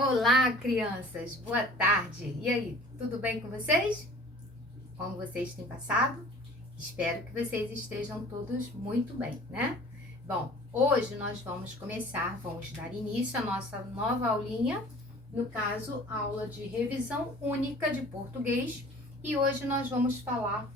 Olá, crianças! Boa tarde! E aí, tudo bem com vocês? Como vocês têm passado? Espero que vocês estejam todos muito bem, né? Bom, hoje nós vamos dar início à nossa nova aulinha, no caso, aula de revisão única de português. E hoje nós vamos falar,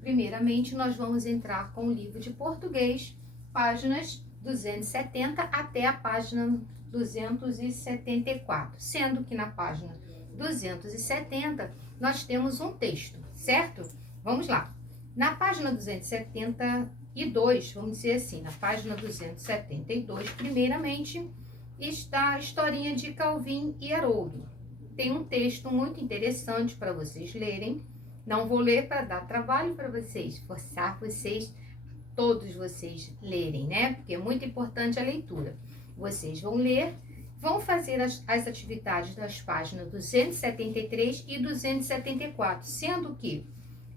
primeiramente, nós vamos entrar com o livro de português, páginas 270 até a página 274, sendo que na página 270 nós temos um texto, certo? Vamos lá. Na página 272, vamos dizer assim, na página 272, primeiramente, está a historinha de Calvin e Haroldo. Tem um texto muito interessante para vocês lerem. Não vou ler para dar trabalho para vocês, forçar vocês, todos vocês lerem, né? Porque é muito importante a leitura. Vocês vão ler, vão fazer as atividades das páginas 273 e 274, sendo que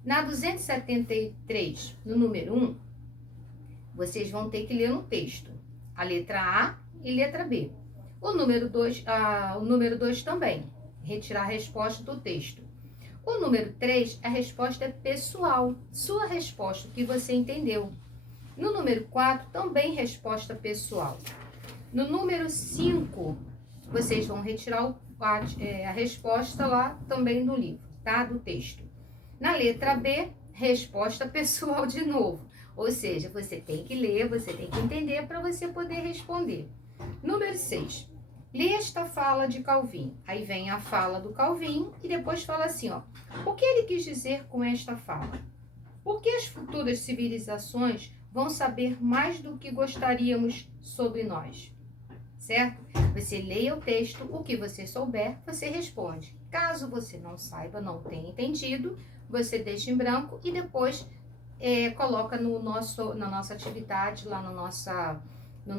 na 273, no número 1, vocês vão ter que ler no texto a letra A e letra B. O número 2 também, retirar a resposta do texto. O número 3, a resposta é pessoal, sua resposta, que você entendeu. No número 4, também resposta pessoal. No número 5, vocês vão retirar a resposta lá também do livro, tá? Do texto. Na letra B, resposta pessoal de novo. Ou seja, você tem que ler, você tem que entender para você poder responder. Número 6. Lê esta fala de Calvin. Aí vem a fala do Calvin e depois fala assim, ó. O que ele quis dizer com esta fala? Por que as futuras civilizações vão saber mais do que gostaríamos sobre nós? Certo? Você leia o texto, o que você souber, você responde. Caso você não saiba, não tenha entendido, você deixa em branco e depois coloca na nossa atividade, lá no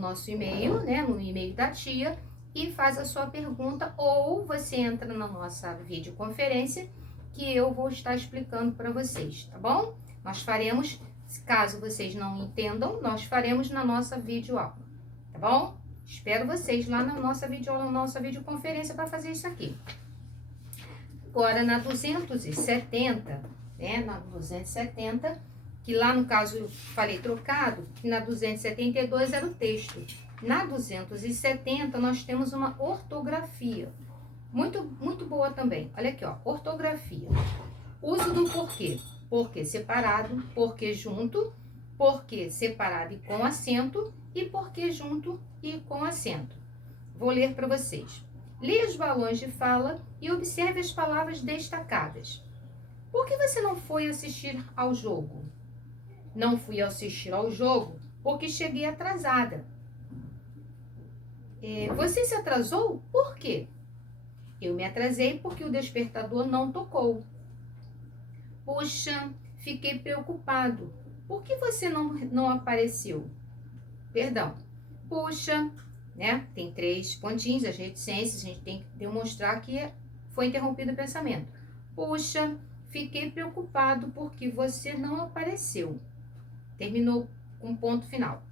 nosso e-mail, né? No e-mail da tia, e faz a sua pergunta, ou você entra na nossa videoconferência, que eu vou estar explicando para vocês, tá bom? Nós faremos, caso vocês não entendam, nós faremos na nossa videoaula, tá bom? Espero vocês lá na nossa videoaula, na nossa videoconferência para fazer isso aqui. Agora, na 270, né? Na 270, que lá no caso eu falei trocado, que na 272 era o texto. Na 270, nós temos uma ortografia. Muito boa também. Olha aqui, ó, ortografia. Uso do porquê. Porquê separado, porquê junto, porquê separado e com acento, e porquê junto e com acento. Vou ler para vocês. Leia os balões de fala e observe as palavras destacadas. Por que você não foi assistir ao jogo? Não fui assistir ao jogo porque cheguei atrasada. Você se atrasou? Por quê? Eu me atrasei porque o despertador não tocou. Puxa, fiquei preocupado. Por que você não apareceu? Perdão. Puxa, né? Tem 3 pontinhos, as reticências, a gente tem que demonstrar que foi interrompido o pensamento. Puxa, fiquei preocupado porque você não apareceu. Terminou com ponto final.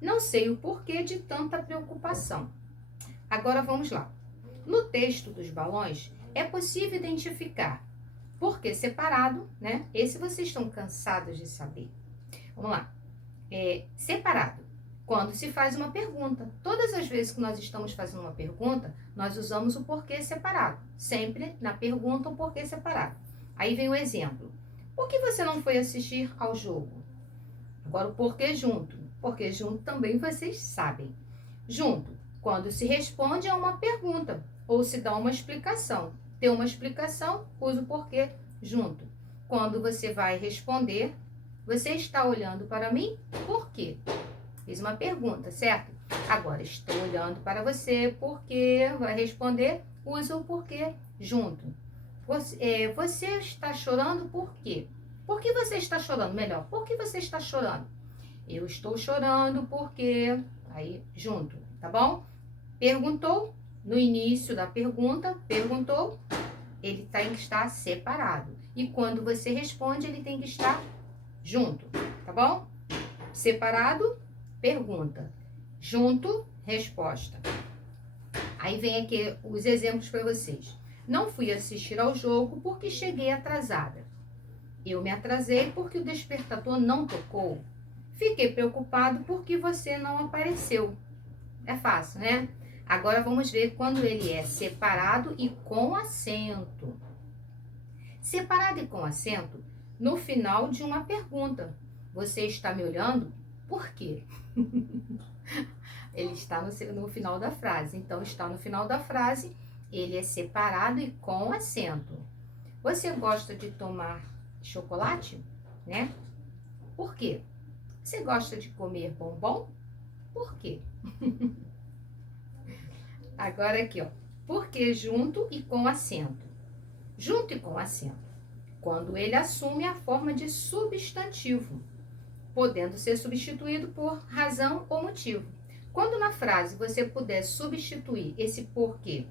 Não sei o porquê de tanta preocupação. Agora vamos lá. No texto dos balões, é possível identificar porquê separado, né? Esse vocês estão cansados de saber. Vamos lá. Separado. Quando se faz uma pergunta. Todas as vezes que nós estamos fazendo uma pergunta, nós usamos o porquê separado. Sempre na pergunta o porquê separado. Aí vem o exemplo. Por que você não foi assistir ao jogo? Agora o porquê junto. Porque junto também vocês sabem. Junto, quando se responde a uma pergunta ou se dá uma explicação. Ter uma explicação, usa o porquê junto. Quando você vai responder, você está olhando para mim? Por quê? Fiz uma pergunta, certo? Agora, estou olhando para você, porque vai responder, usa o porquê junto. Você está chorando por quê? Por que você está chorando? Melhor, por que você está chorando? Eu estou chorando porque... Aí, junto, tá bom? Perguntou, no início da pergunta, perguntou, ele tem que estar separado. E quando você responde, ele tem que estar junto, tá bom? Separado, pergunta. Junto, resposta. Aí vem aqui os exemplos para vocês. Não fui assistir ao jogo porque cheguei atrasada. Eu me atrasei porque o despertador não tocou. Fiquei preocupado porque você não apareceu. É fácil, né? Agora vamos ver quando ele é separado e com acento. Separado e com acento, no final de uma pergunta. Você está me olhando? Por quê? Ele está no final da frase. Então, está no final da frase, ele é separado e com acento. Você gosta de tomar chocolate? Né? Por quê? Você gosta de comer bombom? Por quê? Agora aqui, ó. Por que junto e com acento? Junto e com acento. Quando ele assume a forma de substantivo, podendo ser substituído por razão ou motivo. Quando na frase você puder substituir esse porquê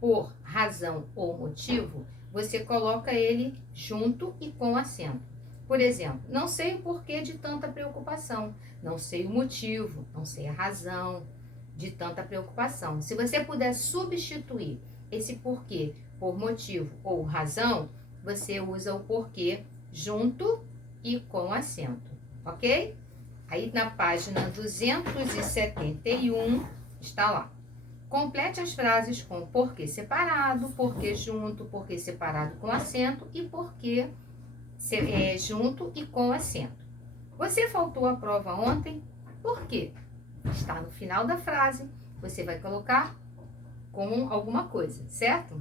por razão ou motivo, você coloca ele junto e com acento. Por exemplo, não sei o porquê de tanta preocupação, não sei o motivo, não sei a razão de tanta preocupação. Se você puder substituir esse porquê por motivo ou razão, você usa o porquê junto e com acento, ok? Aí na página 271 está lá. Complete as frases com porquê separado, porquê junto, porquê separado com acento e porquê junto e com acento. Você faltou à prova ontem? Por quê? Está no final da frase, você vai colocar com alguma coisa, certo?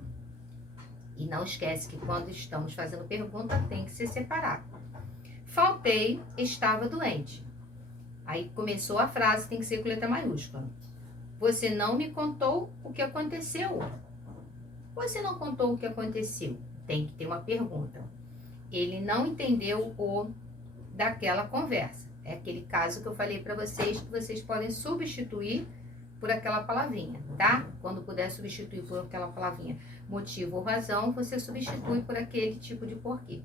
E não esquece que quando estamos fazendo pergunta tem que ser separado. Faltei, estava doente. Aí começou a frase, tem que ser com letra maiúscula. Você não me contou o que aconteceu. Você não contou o que aconteceu. Tem que ter uma pergunta. Ele não entendeu o daquela conversa. É aquele caso que eu falei para vocês, que vocês podem substituir por aquela palavrinha, tá? Quando puder substituir por aquela palavrinha motivo ou razão, você substitui por aquele tipo de porquê.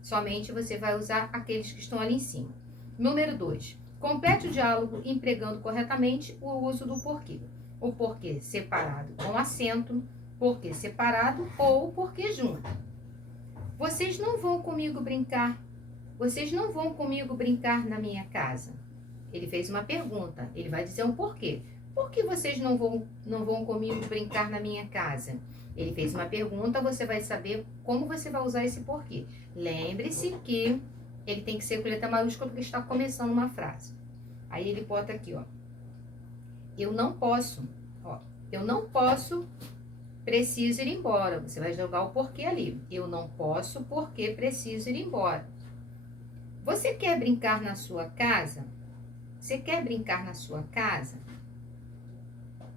Somente você vai usar aqueles que estão ali em cima. Número 2. Complete o diálogo empregando corretamente o uso do porquê. O porquê separado com acento, porquê separado ou porquê junto. Vocês não vão comigo brincar. Vocês não vão comigo brincar na minha casa. Ele fez uma pergunta, ele vai dizer um porquê. Por que vocês não vão comigo brincar na minha casa? Ele fez uma pergunta, você vai saber como você vai usar esse porquê. Lembre-se que ele tem que ser com letra maiúscula porque está começando uma frase. Aí ele bota aqui, ó. Eu não posso, preciso ir embora. Você vai jogar o porquê ali. Eu não posso porque preciso ir embora. Você quer brincar na sua casa? Você quer brincar na sua casa?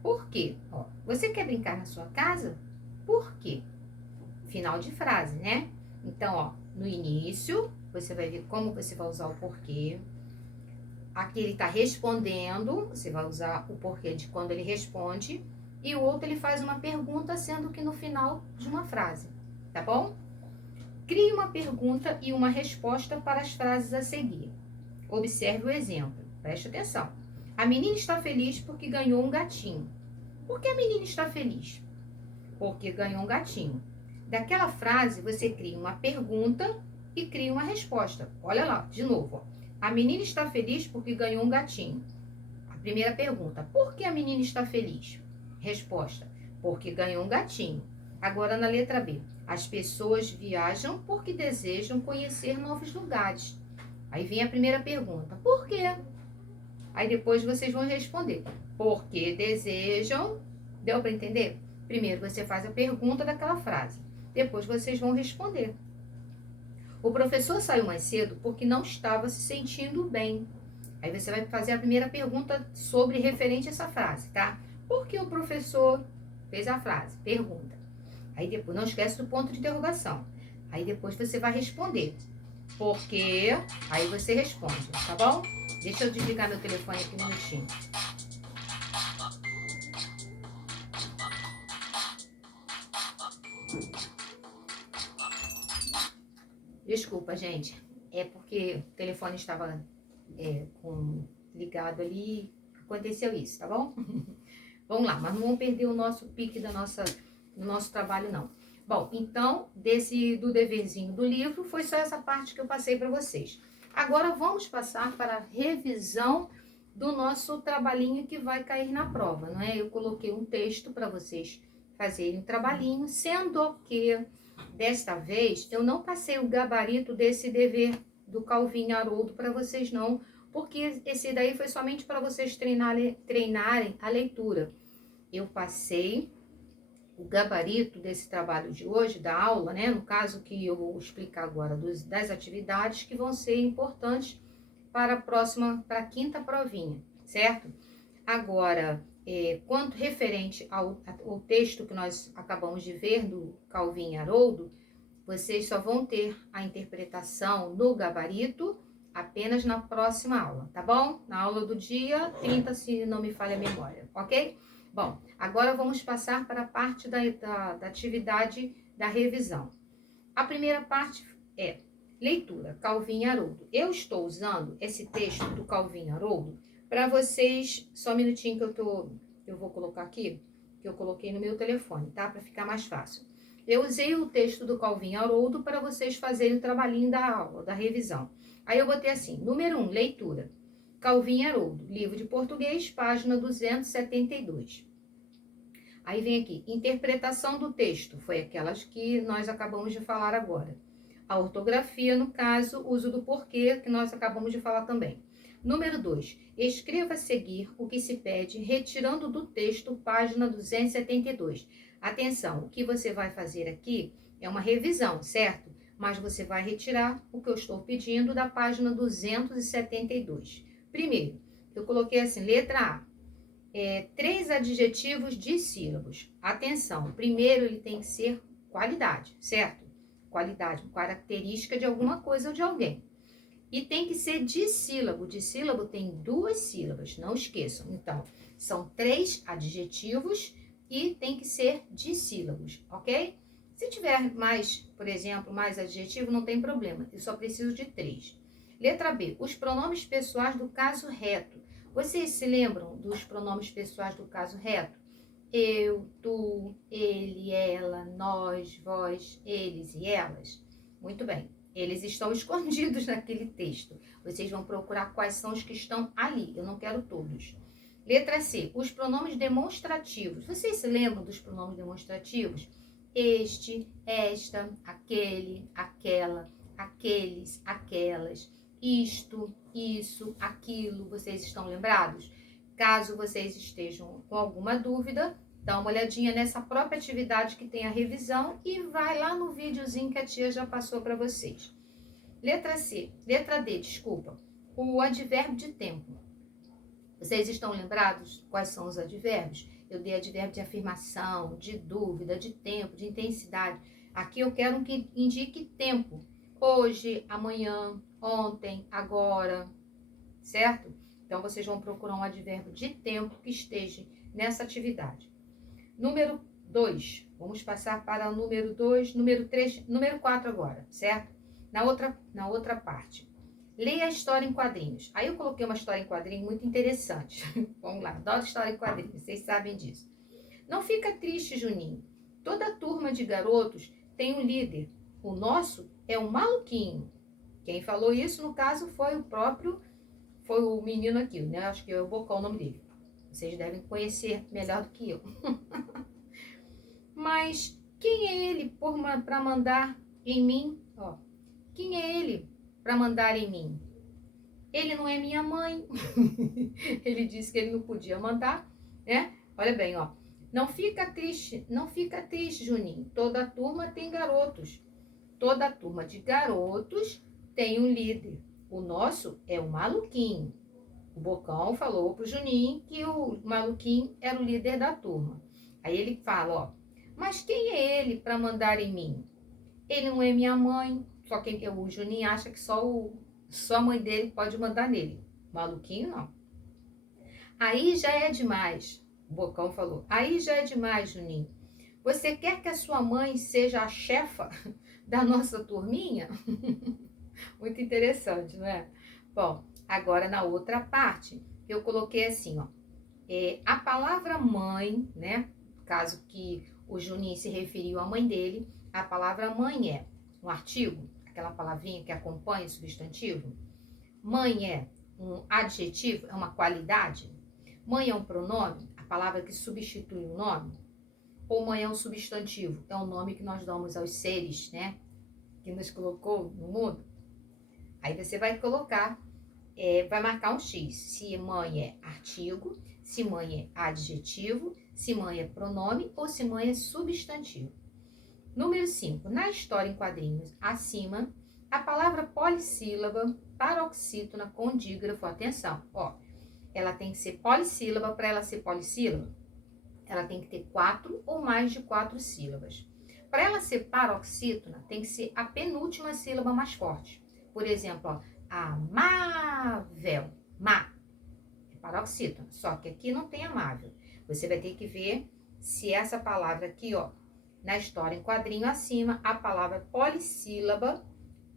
Por quê? Ó, você quer brincar na sua casa? Por quê? Final de frase, né? Então, ó, no início, você vai ver como você vai usar o porquê. Aqui ele tá respondendo, você vai usar o porquê de quando ele responde. E o outro ele faz uma pergunta, sendo que no final de uma frase, tá bom? Crie uma pergunta e uma resposta para as frases a seguir. Observe o exemplo, preste atenção. A menina está feliz porque ganhou um gatinho. Por que a menina está feliz? Porque ganhou um gatinho. Daquela frase, você cria uma pergunta e cria uma resposta. Olha lá, de novo. Ó. A menina está feliz porque ganhou um gatinho. A primeira pergunta, por que a menina está feliz? Resposta, porque ganhou um gatinho. Agora na letra B, as pessoas viajam porque desejam conhecer novos lugares. Aí vem a primeira pergunta, por quê? Aí depois vocês vão responder, porque desejam, deu para entender? Primeiro você faz a pergunta daquela frase, depois vocês vão responder. O professor saiu mais cedo porque não estava se sentindo bem. Aí você vai fazer a primeira pergunta sobre referente a essa frase, tá? Por que o professor fez a frase? Pergunta. Aí depois, não esquece do ponto de interrogação. Aí depois você vai responder. Por quê? Aí você responde, tá bom? Deixa eu desligar meu telefone aqui um minutinho. Desculpa, gente. É porque o telefone estava ligado ali. Aconteceu isso, tá bom? Vamos lá, mas não vamos perder o nosso pique do nosso trabalho, não. Bom, então, do deverzinho do livro, foi só essa parte que eu passei para vocês. Agora, vamos passar para a revisão do nosso trabalhinho que vai cair na prova, não é? Eu coloquei um texto para vocês fazerem um trabalhinho, sendo que, desta vez, eu não passei o gabarito desse dever do Calvin Haroldo para vocês, não, porque esse daí foi somente para vocês treinarem a leitura. Eu passei o gabarito desse trabalho de hoje, da aula, né? No caso que eu vou explicar agora das atividades que vão ser importantes para a quinta provinha, certo? Agora, quanto referente ao texto que nós acabamos de ver do Calvin Haroldo, vocês só vão ter a interpretação no gabarito apenas na próxima aula, tá bom? Na aula do dia 30, se não me falha a memória, ok? Bom, agora vamos passar para a parte da atividade da revisão. A primeira parte é leitura, Calvin Haroldo. Eu estou usando esse texto do Calvin Haroldo para vocês, só um minutinho que eu vou colocar aqui, que eu coloquei no meu telefone, tá? Para ficar mais fácil. Eu usei o texto do Calvin Haroldo para vocês fazerem o trabalhinho da aula, da revisão. Aí eu botei assim, número 1, leitura. Calvin Haroldo, livro de português, página 272. Aí vem aqui, interpretação do texto, foi aquelas que nós acabamos de falar agora. A ortografia, no caso, uso do porquê, que nós acabamos de falar também. Número 2, escreva a seguir o que se pede, retirando do texto, página 272. Atenção, o que você vai fazer aqui é uma revisão, certo? Mas você vai retirar o que eu estou pedindo da página 272. Primeiro, eu coloquei assim, letra A, 3 adjetivos dissílabos. Atenção, primeiro ele tem que ser qualidade, certo? Qualidade, característica de alguma coisa ou de alguém. E tem que ser dissílabo. Dissílabo tem 2 sílabas, não esqueçam. Então, são 3 adjetivos e tem que ser dissílabos, ok? Se tiver mais, por exemplo, mais adjetivo, não tem problema. Eu só preciso de 3. Letra B, os pronomes pessoais do caso reto. Vocês se lembram dos pronomes pessoais do caso reto? Eu, tu, ele, ela, nós, vós, eles e elas. Muito bem. Eles estão escondidos naquele texto. Vocês vão procurar quais são os que estão ali. Eu não quero todos. Letra C. Os pronomes demonstrativos. Vocês se lembram dos pronomes demonstrativos? Este, esta, aquele, aquela, aqueles, aquelas, isto, isso, aquilo. Vocês estão lembrados? Caso vocês estejam com alguma dúvida, dá uma olhadinha nessa própria atividade que tem a revisão e vai lá no videozinho que a tia já passou para vocês. Letra D, desculpa. O advérbio de tempo. Vocês estão lembrados quais são os advérbios? Eu dei advérbio de afirmação, de dúvida, de tempo, de intensidade. Aqui eu quero que indique tempo. Hoje, amanhã, ontem, agora, certo? Então, vocês vão procurar um advérbio de tempo que esteja nessa atividade. Número 2, vamos passar para o número 2, número 3, número 4 agora, certo? Na outra parte. Leia a história em quadrinhos. Aí eu coloquei uma história em quadrinho muito interessante. Vamos lá, adoro história em quadrinhos, vocês sabem disso. Não fica triste, Juninho. Toda turma de garotos tem um líder. O nosso é um maluquinho. Quem falou isso, no caso, foi o menino aqui, né? Acho que eu vou colocar o nome dele. Vocês devem conhecer melhor do que eu. Mas quem é ele para mandar em mim? Ó, quem é ele para mandar em mim? Ele não é minha mãe. Ele disse que ele não podia mandar, né? Olha bem, ó. Não fica triste, Juninho. Toda turma tem garotos. Toda turma de garotos tem um líder. O nosso é o maluquinho. O Bocão falou pro Juninho que o maluquinho era o líder da turma. Aí ele fala, ó, mas quem é ele para mandar em mim? Ele não é minha mãe, só que o Juninho acha que só a mãe dele pode mandar nele. O maluquinho não. Aí já é demais, o Bocão falou. Aí já é demais, Juninho. Você quer que a sua mãe seja a chefa da nossa turminha? Muito interessante, não é? Bom, agora na outra parte, eu coloquei assim, ó. A palavra mãe, né? Caso que o Juninho se referiu à mãe dele, a palavra mãe é um artigo, aquela palavrinha que acompanha o substantivo. Mãe é um adjetivo, é uma qualidade. Mãe é um pronome, a palavra que substitui um nome. Ou mãe é um substantivo, é o nome que nós damos aos seres, né? Que nos colocou no mundo. Aí você vai colocar, vai marcar um X, se mãe é artigo, se mãe é adjetivo, se mãe é pronome ou se mãe é substantivo. Número 5. Na história em quadrinhos acima, a palavra polissílaba, paroxítona com dígrafo, atenção, ó, ela tem que ser polissílaba. Para ela ser polissílaba, ela tem que ter 4 ou mais de 4 sílabas. Para ela ser paroxítona, tem que ser a penúltima sílaba mais forte. Por exemplo, ó, amável, má, é paroxítona, só que aqui não tem amável. Você vai ter que ver se essa palavra aqui, ó, na história em quadrinho acima, a palavra polissílaba,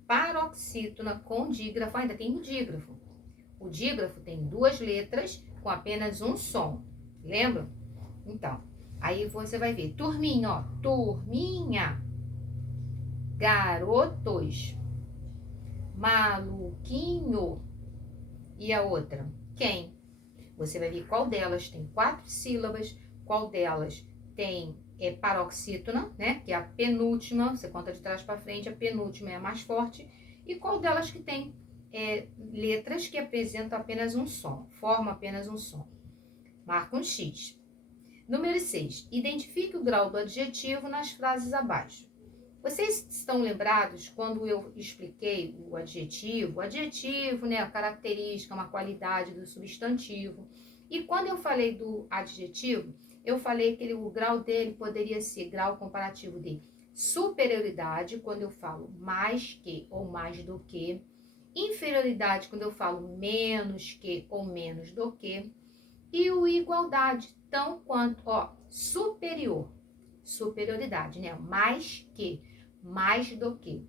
paroxítona com dígrafo, ainda tem o dígrafo. O dígrafo tem 2 letras com apenas um som, lembra? Então, aí você vai ver, turminha, ó, turminha, garotos, maluquinho, e a outra, quem? Você vai ver qual delas tem 4 sílabas, qual delas tem paroxítona, né, que é a penúltima, você conta de trás para frente, a penúltima é a mais forte, e qual delas que tem letras que apresentam apenas um som, formam apenas um som. Marca um X. Número 6. Identifique o grau do adjetivo nas frases abaixo. Vocês estão lembrados quando eu expliquei o adjetivo? O adjetivo, né, a característica, uma qualidade do substantivo. E quando eu falei do adjetivo, eu falei que o grau dele poderia ser grau comparativo de superioridade, quando eu falo mais que ou mais do que. Inferioridade, quando eu falo menos que ou menos do que. E o igualdade, tão quanto, ó, superior, superioridade, né? Mais que, mais do que.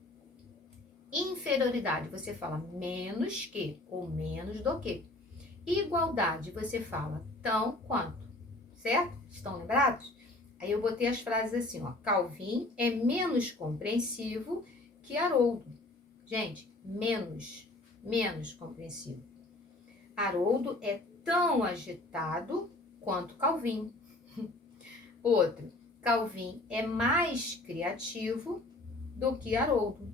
Inferioridade, você fala menos que ou menos do que. Igualdade, você fala tão quanto, certo? Estão lembrados? Aí eu botei as frases assim, ó. Calvin é menos compreensivo que Haroldo. Gente, menos compreensivo. Haroldo é tão agitado quanto Calvin. Outro, Calvin é mais criativo do que Haroldo.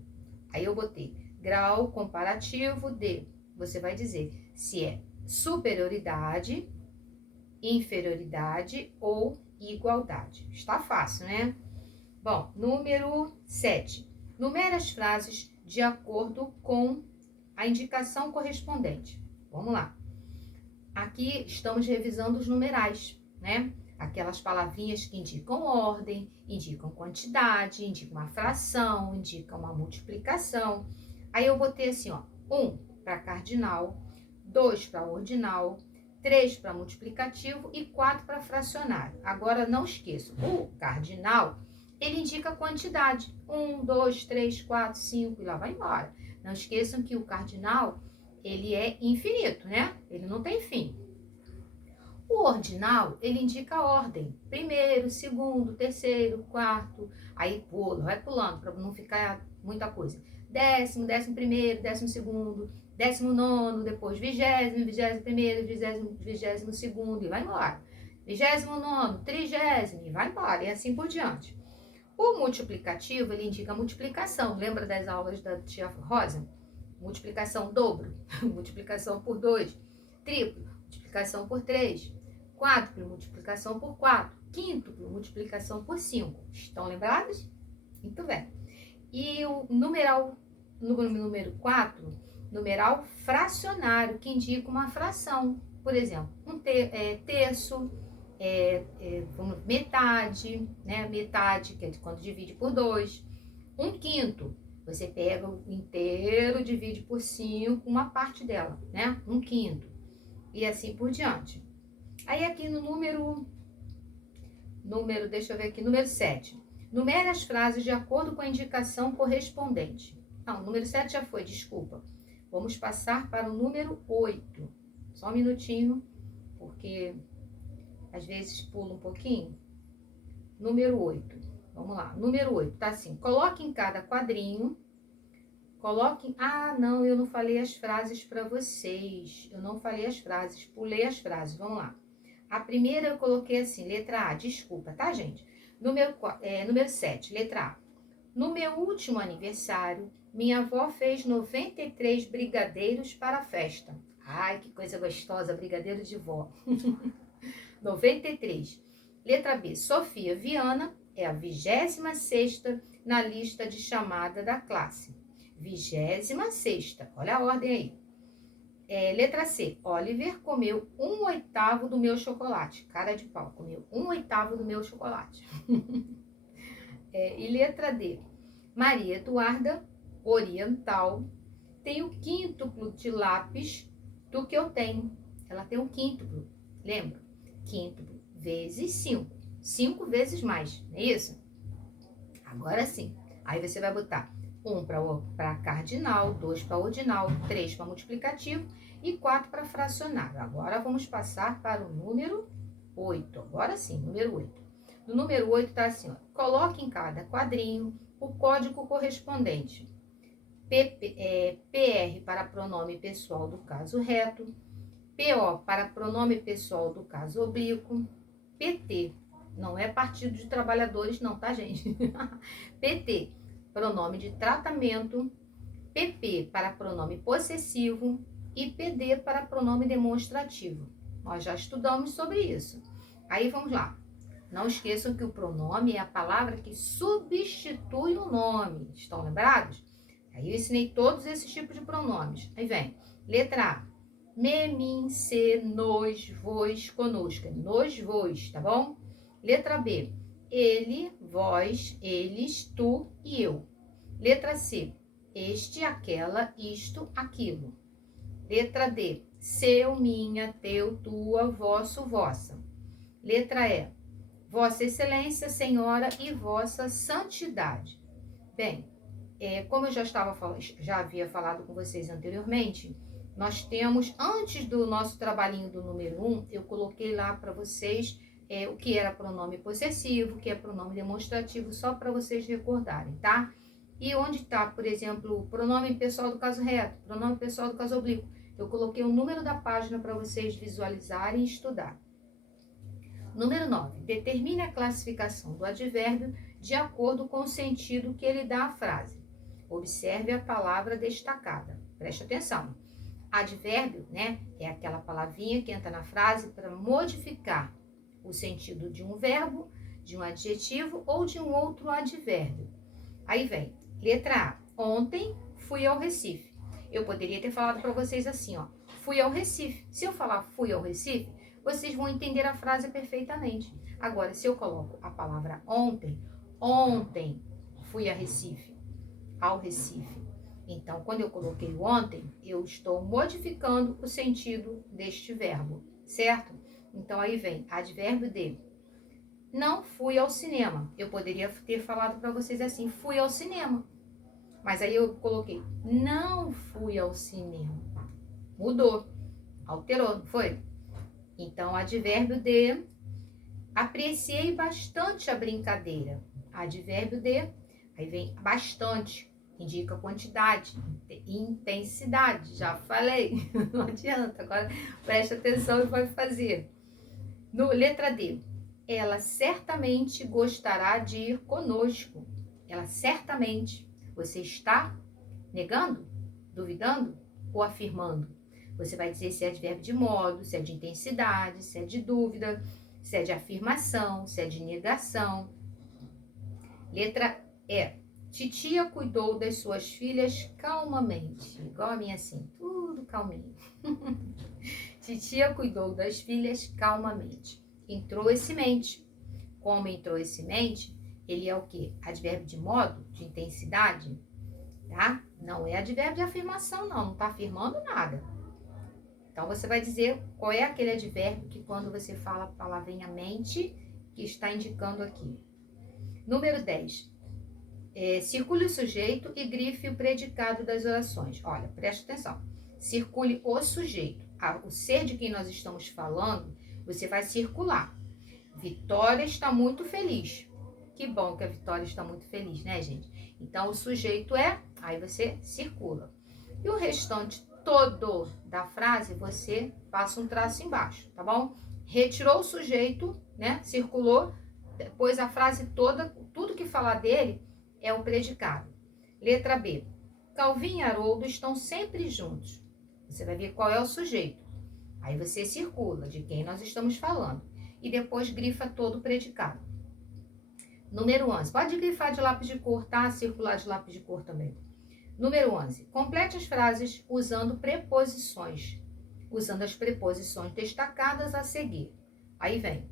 Aí eu botei grau comparativo de, você vai dizer se é superioridade, inferioridade ou igualdade. Está fácil, né? Bom, número 7. Numere as frases de acordo com a indicação correspondente. Vamos lá. Aqui estamos revisando os numerais, né? Aquelas palavrinhas que indicam ordem, indicam quantidade, indicam uma fração, indicam uma multiplicação. Aí eu botei assim, ó, 1 para cardinal, 2 para ordinal, 3 para multiplicativo e 4 para fracionário. Agora, não esqueça, o cardinal, ele indica quantidade. 1, 2, 3, 4, 5 e lá vai embora. Não esqueçam que o cardinal, ele é infinito, né? Ele não tem fim. O ordinal, ele indica a ordem. Primeiro, segundo, terceiro, quarto. Aí pula, vai pulando para não ficar muita coisa. 10º, 11º, 12º, 19º, depois 20º, 21º, 22º e vai embora. 29º, 30º e vai embora. E assim por diante. O multiplicativo, ele indica a multiplicação. Lembra das aulas da tia Rosa? Multiplicação dobro, multiplicação por 2, triplo, multiplicação por 3, quádruplo, multiplicação por 4, quíntuplo, multiplicação por 5. Estão lembrados? Muito bem. E o numeral, número 4, numeral fracionário, que indica uma fração. Por exemplo, um terço, metade, né? Metade, que é quando divide por 2. Um quinto, você pega o inteiro, divide por 5, uma parte dela, né? Um quinto. E assim por diante. Aí aqui no número, deixa eu ver aqui, número 7. Numere as frases de acordo com a indicação correspondente. Não, o número 7 já foi, desculpa. Vamos passar para o número 8. Só um minutinho, porque às vezes pula um pouquinho. Número 8. Vamos lá. Número 8, tá assim. Coloque em cada quadrinho. Coloque... Ah, não, eu não falei as frases para vocês. Eu não falei as frases. Pulei as frases. Vamos lá. A primeira eu coloquei assim, letra A. Desculpa, tá, gente? Número 7, letra A. No meu último aniversário, minha avó fez 93 brigadeiros para a festa. Ai, que coisa gostosa, brigadeiro de vó. 93. Letra B. Sofia Viana é a 26ª na lista de chamada da classe. 26ª. Olha a ordem aí. Letra C. Oliver comeu 1/8 do meu chocolate. Cara de pau, comeu 1/8 do meu chocolate. E letra D. Maria Eduarda, oriental, tem o quíntuplo de lápis do que eu tenho. Ela tem o quíntuplo, lembra? Quíntuplo vezes 5. 5 vezes mais, não é isso? Agora sim. Aí você vai botar 1 para cardinal, 2 para ordinal, 3 para multiplicativo e 4 para fracionário. Agora vamos passar para o número 8. Agora sim, número 8. No número 8 está assim, ó, coloque em cada quadrinho o código correspondente. PR para pronome pessoal do caso reto, PO para pronome pessoal do caso oblíquo, PT, não é Partido de Trabalhadores não, tá, gente? PT, pronome de tratamento, PP para pronome possessivo e PD para pronome demonstrativo. Nós já estudamos sobre isso. Aí vamos lá. Não esqueçam que o pronome é a palavra que substitui o nome. Estão lembrados? Aí eu ensinei todos esses tipos de pronomes. Aí vem, letra A. Me, mim, se, nos, vos, conosco. Nos, vos, tá bom? Letra B. Ele, vós, eles, tu e eu. Letra C. Este, aquela, isto, aquilo. Letra D. Seu, minha, teu, tua, vosso, vossa. Letra E. Vossa Excelência, Senhora e Vossa Santidade. Bem, como eu já havia falado com vocês anteriormente, nós temos, antes do nosso trabalhinho do número 1, eu coloquei lá para vocês o que era pronome possessivo, o que é pronome demonstrativo, só para vocês recordarem, tá? E onde está, por exemplo, o pronome pessoal do caso reto, pronome pessoal do caso oblíquo, eu coloquei o número da página para vocês visualizarem e estudar. Número 9. Determine a classificação do advérbio de acordo com o sentido que ele dá à frase. Observe a palavra destacada. Preste atenção. Advérbio, né, é aquela palavrinha que entra na frase para modificar o sentido de um verbo, de um adjetivo ou de um outro advérbio. Aí vem, letra A. Ontem fui ao Recife. Eu poderia ter falado para vocês assim, ó. Fui ao Recife. Se eu falar fui ao Recife, vocês vão entender a frase perfeitamente. Agora, se eu coloco a palavra ontem, ontem fui a Recife, ao Recife. Então, quando eu coloquei o ontem, eu estou modificando o sentido deste verbo, certo? Então, aí vem advérbio de não fui ao cinema. Eu poderia ter falado para vocês assim, fui ao cinema. Mas aí eu coloquei não fui ao cinema. Mudou, alterou, não foi? Então, advérbio de apreciei bastante a brincadeira. Advérbio de, aí vem bastante, indica quantidade, intensidade, já falei, não adianta, agora presta atenção e vai fazer. Letra D, ela certamente gostará de ir conosco. Ela certamente, você está negando, duvidando ou afirmando? Você vai dizer se é advérbio de modo, se é de intensidade, se é de dúvida, se é de afirmação, se é de negação. Letra E. Titia cuidou das suas filhas calmamente. Igual a minha assim, tudo calminho. Titia cuidou das filhas calmamente. Entrou esse mente. Como entrou esse mente, ele é o quê? Advérbio de modo, de intensidade, tá? Não é advérbio de afirmação, não tá afirmando nada. Então, você vai dizer qual é aquele advérbio que quando você fala a palavrinha mente, que está indicando aqui. Número 10. Circule o sujeito e grife o predicado das orações. Olha, preste atenção. Circule o sujeito. O ser de quem nós estamos falando, você vai circular. Vitória está muito feliz. Que bom que a Vitória está muito feliz, né, gente? Então, o sujeito é, aí você circula. E o restante todo da frase, você passa um traço embaixo, tá bom? Retirou o sujeito, né? Circulou, depois a frase toda, tudo que falar dele é o predicado. Letra B. Calvin e Haroldo estão sempre juntos. Você vai ver qual é o sujeito. Aí você circula de quem nós estamos falando. E depois grifa todo o predicado. Número 11. Pode grifar de lápis de cor, tá? Circular de lápis de cor também. Número 11. Complete as frases usando preposições. Usando as preposições destacadas a seguir. Aí vem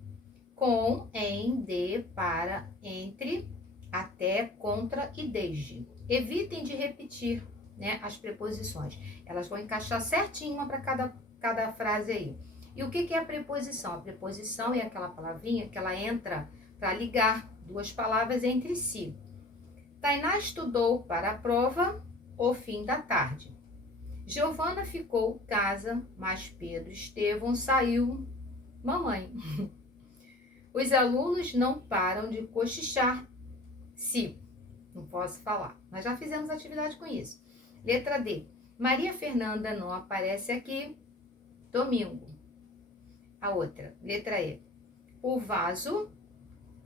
com, em, de, para, entre, até, contra e desde. Evitem de repetir, né, as preposições. Elas vão encaixar certinho uma para cada frase aí. E o que é a preposição? A preposição é aquela palavrinha que ela entra para ligar duas palavras entre si. Tainá estudou para a prova o fim da tarde. Giovana ficou casa, mas Pedro Estevão saiu mamãe. Os alunos não param de cochichar. Se, não posso falar, mas já fizemos atividade com isso. Letra D. Maria Fernanda não aparece aqui domingo. A outra, letra E. O vaso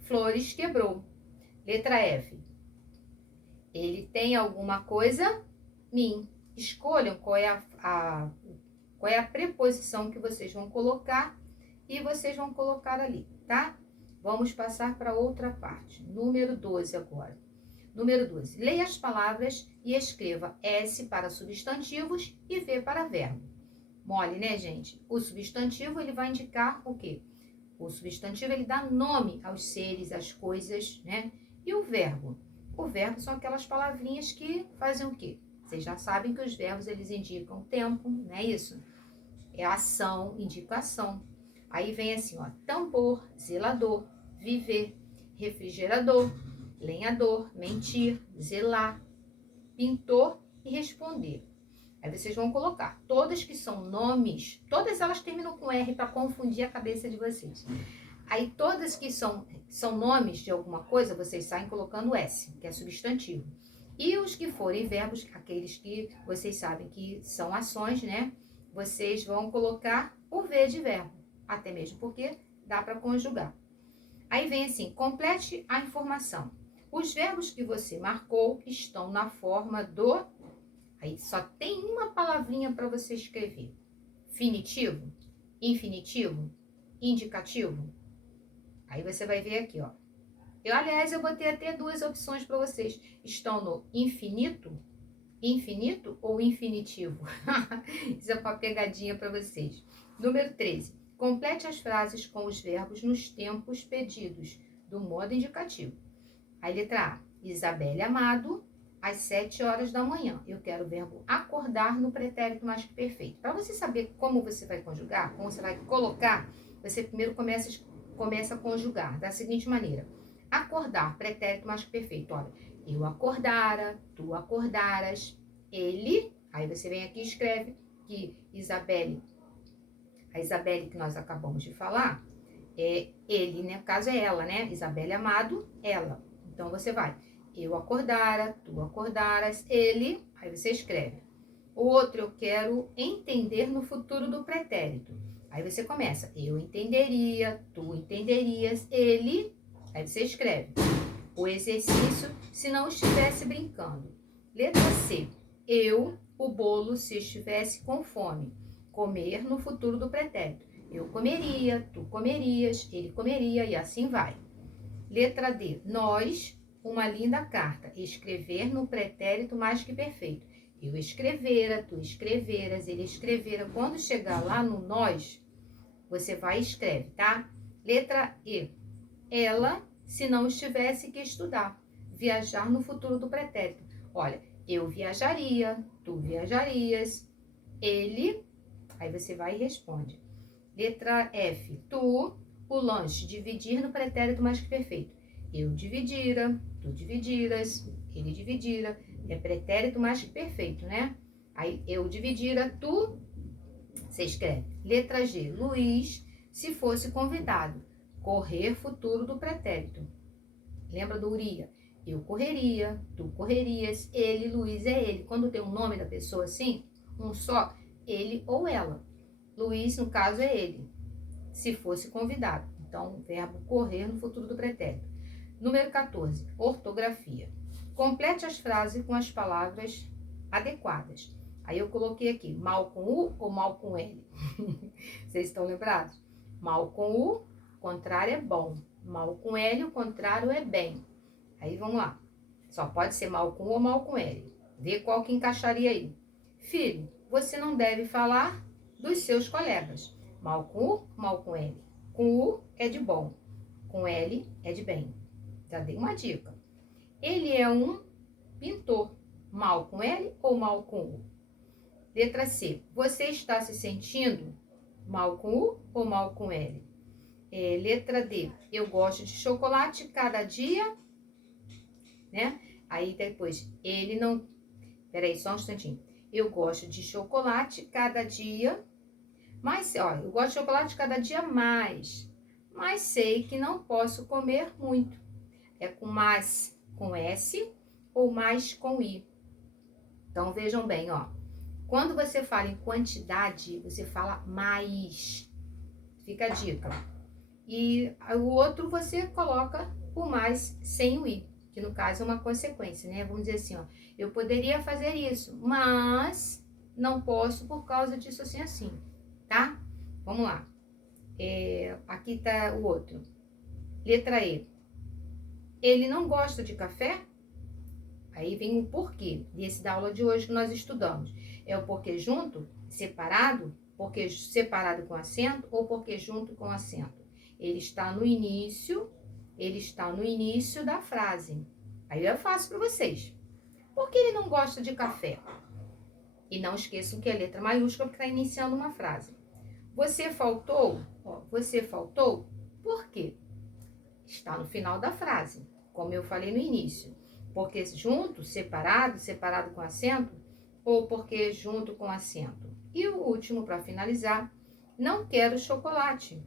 flores quebrou. Letra F. Ele tem alguma coisa? Mim. Escolham qual é a preposição que vocês vão colocar e vocês vão colocar ali, tá? Vamos passar para outra parte. Número 12 agora. Número 12. Leia as palavras e escreva S para substantivos e V para verbo. Mole, né, gente? O substantivo, ele vai indicar o quê? O substantivo, ele dá nome aos seres, às coisas, né? E o verbo? O verbo são aquelas palavrinhas que fazem o quê? Vocês já sabem que os verbos, eles indicam tempo, não é isso? É ação, indica ação. Aí vem assim, ó, tambor, zelador, viver, refrigerador, lenhador, mentir, zelar, pintor e responder. Aí vocês vão colocar todas que são nomes, todas elas terminam com R para confundir a cabeça de vocês. Aí todas que são nomes de alguma coisa, vocês saem colocando S, que é substantivo. E os que forem verbos, aqueles que vocês sabem que são ações, né? Vocês vão colocar o V de verbo, até mesmo porque dá para conjugar. Aí vem assim, complete a informação. Os verbos que você marcou estão na forma do... Aí só tem uma palavrinha para você escrever. Finitivo, infinitivo, indicativo. Aí você vai ver aqui, ó. Aliás, eu botei até duas opções para vocês. Estão no infinito ou infinitivo. Isso é uma pegadinha para vocês. Número 13. Complete as frases com os verbos nos tempos pedidos, do modo indicativo. Aí, letra A. Isabelle Amado, às 7 horas da manhã. Eu quero o verbo acordar no pretérito mais que perfeito. Para você saber como você vai conjugar, como você vai colocar, você primeiro começa a conjugar da seguinte maneira. Acordar, pretérito mais que perfeito. Olha, eu acordara, tu acordaras, ele... Aí você vem aqui e escreve que a Isabelle que nós acabamos de falar, é ele, né? No caso é ela, né? Isabelle Amado, ela. Então você vai... Eu acordara, tu acordaras, ele, aí você escreve. O outro, eu quero entender no futuro do pretérito. Aí você começa, eu entenderia, tu entenderias, ele, aí você escreve. O exercício, se não estivesse brincando. Letra C, eu, o bolo, se estivesse com fome. Comer no futuro do pretérito. Eu comeria, tu comerias, ele comeria e assim vai. Letra D, nós... Uma linda carta. Escrever no pretérito mais que perfeito. Eu escrevera, tu escreveras, ele escrevera. Quando chegar lá no nós, você vai e escreve, tá? Letra E. Ela, se não estivesse que estudar. Viajar no futuro do pretérito. Olha, eu viajaria, tu viajarias, ele... Aí você vai e responde. Letra F. Tu, o lanche. Dividir no pretérito mais que perfeito. Eu dividira, tu dividiras, ele dividira. É pretérito mais que perfeito, né? Aí, eu dividira, tu, você escreve. Letra G, Luiz, se fosse convidado. Correr, futuro do pretérito. Lembra do Uria? Eu correria, tu correrias, ele, Luiz é ele. Quando tem o nome da pessoa assim, um só, ele ou ela. Luiz, no caso, é ele, se fosse convidado. Então, verbo correr no futuro do pretérito. Número 14, ortografia. Complete as frases com as palavras adequadas. Aí eu coloquei aqui, mal com U ou mal com L? Vocês estão lembrados? Mal com U, o contrário é bom. Mal com L, o contrário é bem. Aí vamos lá. Só pode ser mal com U ou mal com L. Vê qual que encaixaria aí. Filho, você não deve falar dos seus colegas. Mal com U, mal com L. Com U é de bom. Com L é de bem. Já dei uma dica. Ele é um pintor. Mal com L ou mal com U? Letra C. Você está se sentindo mal com U ou mal com L? Letra D. Eu gosto de chocolate cada dia, né? Aí depois, ele não... Peraí, só um instantinho. Eu gosto de chocolate cada dia, mas, ó, eu gosto de chocolate cada dia mais, mas sei que não posso comer muito. É com mais com S ou mais com I. Então, vejam bem, ó. Quando você fala em quantidade, você fala mais. Fica a dica. E o outro você coloca o mais sem o i, que no caso é uma consequência, né? Vamos dizer assim, ó. Eu poderia fazer isso, mas não posso por causa disso assim, assim, tá? Vamos lá. Aqui tá o outro. Letra E. Ele não gosta de café? Aí vem o porquê desse da aula de hoje que nós estudamos. É o porquê junto, separado, porquê separado com acento ou porquê junto com acento. Ele está no início da frase. Aí eu faço para vocês. Por que ele não gosta de café? E não esqueçam que é letra maiúscula porque está iniciando uma frase. Você faltou? Ó, você faltou? Por quê? Está no final da frase, como eu falei no início. Porque junto, separado, separado com acento, ou porque junto com acento. E o último, para finalizar, não quero chocolate,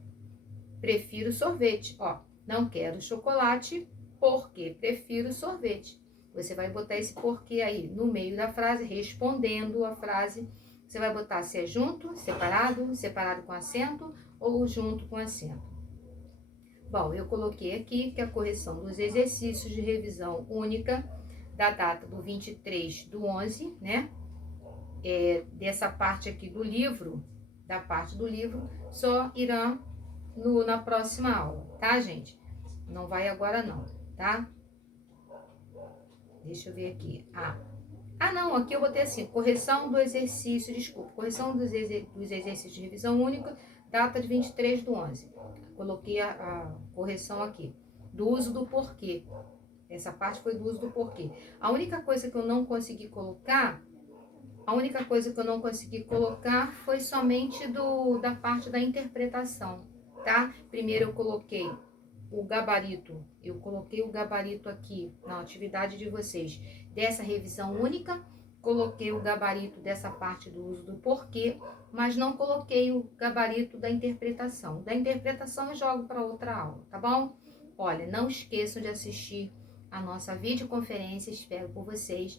prefiro sorvete. Ó, não quero chocolate porque prefiro sorvete. Você vai botar esse porquê aí no meio da frase, respondendo a frase. Você vai botar se é junto, separado, separado com acento ou junto com acento. Bom, eu coloquei aqui que a correção dos exercícios de revisão única da data do 23/11, né? Dessa parte aqui do livro, só irá na próxima aula, tá, gente? Não vai agora não, tá? Deixa eu ver aqui. Não, aqui eu botei assim, correção do exercício, desculpa, correção dos exercícios de revisão única, data de 23/11. Coloquei a correção aqui, do uso do porquê. Essa parte foi do uso do porquê. A única coisa que eu não consegui colocar foi somente da parte da interpretação, tá? Primeiro eu coloquei o gabarito, aqui na atividade de vocês, dessa revisão única, coloquei o gabarito dessa parte do uso do porquê, mas não coloquei o gabarito da interpretação. Da interpretação eu jogo para outra aula, tá bom? Olha, não esqueçam de assistir a nossa videoconferência, espero por vocês.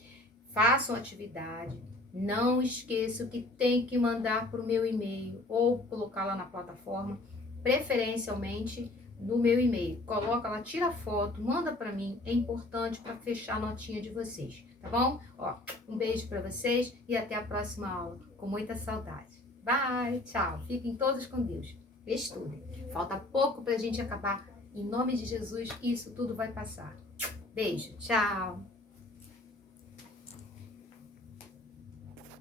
Façam atividade, não esqueçam que tem que mandar para o meu e-mail ou colocar lá na plataforma, preferencialmente no meu e-mail. Coloca lá, tira foto, manda para mim, é importante para fechar a notinha de vocês, tá bom? Ó, um beijo para vocês e até a próxima aula, com muita saudade. Bye, tchau, fiquem todos com Deus. Estudem, falta pouco para a gente acabar. Em nome de Jesus, isso tudo vai passar. Beijo, tchau.